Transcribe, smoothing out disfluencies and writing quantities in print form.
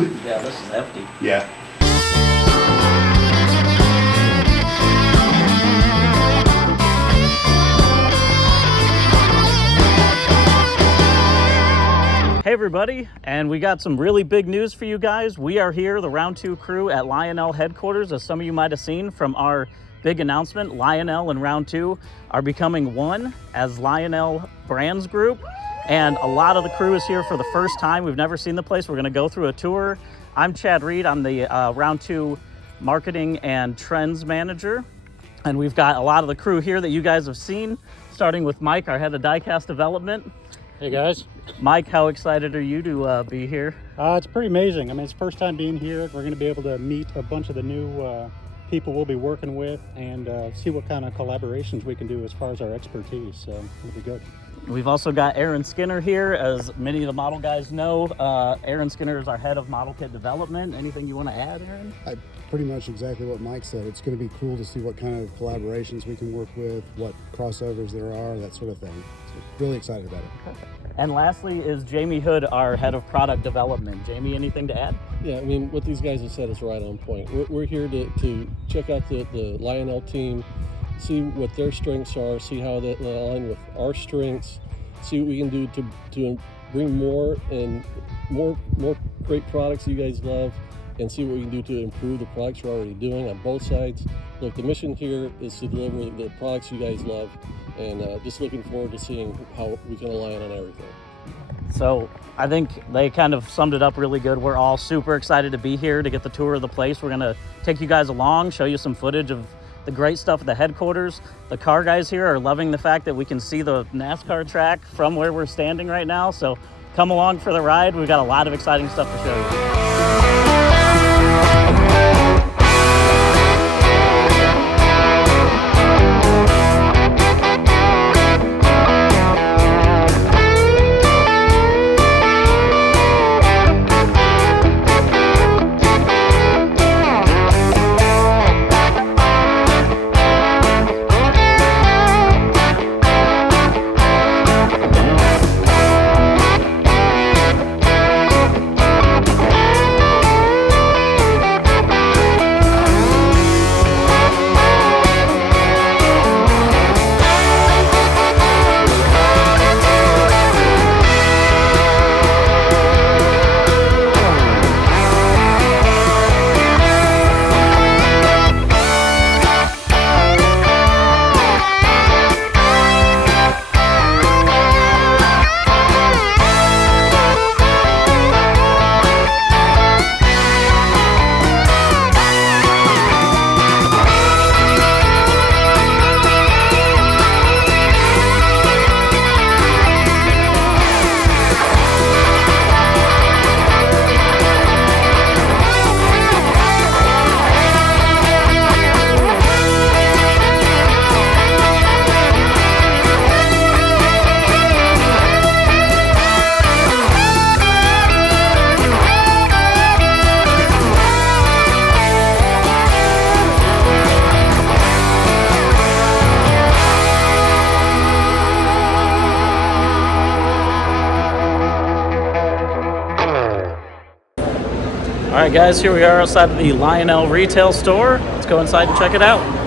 Yeah, this is hefty. Yeah. Hey everybody, and we got some really big news for you guys. We are here, the Round 2 crew at Lionel headquarters. As some of you might have seen from our big announcement, Lionel and Round 2 are becoming one as Lionel Brands Group. And a lot of the crew is here for the first time. We've never seen the place. We're gonna go through a tour. I'm Chad Reid, I'm the Round 2 Marketing and Trends Manager. And we've got a lot of the crew here that you guys have seen, starting with Mike, our head of diecast development. Hey guys. Mike, how excited are you to be here? It's pretty amazing. I mean, it's the first time being here. We're going to be able to meet a bunch of the new people we'll be working with and see what kind of collaborations we can do as far as our expertise. So it'll be good. We've also got Aaron Skinner here. As many of the model guys know, Aaron Skinner is our head of model kit development. Anything you want to add, Aaron? Pretty much exactly what Mike said. It's going to be cool to see what kind of collaborations we can work with, what crossovers there are, that sort of thing. So really excited about it. And lastly is Jamie Hood, our head of product development. Jamie, anything to add? Yeah, I mean, what these guys have said is right on point. We're here to check out the Lionel team, see what their strengths are, see how they align with our strengths, see what we can do to bring more great products you guys love, and see what we can do to improve the products we're already doing on both sides. Look, the mission here is to deliver the products you guys love, and just looking forward to seeing how we can align on everything. So I think they kind of summed it up really good. We're all super excited to be here to get the tour of the place. We're gonna take you guys along, show you some footage of the great stuff at the headquarters. The car guys here are loving the fact that we can see the NASCAR track from where we're standing right now. So come along for the ride. We've got a lot of exciting stuff to show you. All right, guys, here we are outside of the Lionel retail store. Let's go inside and check it out.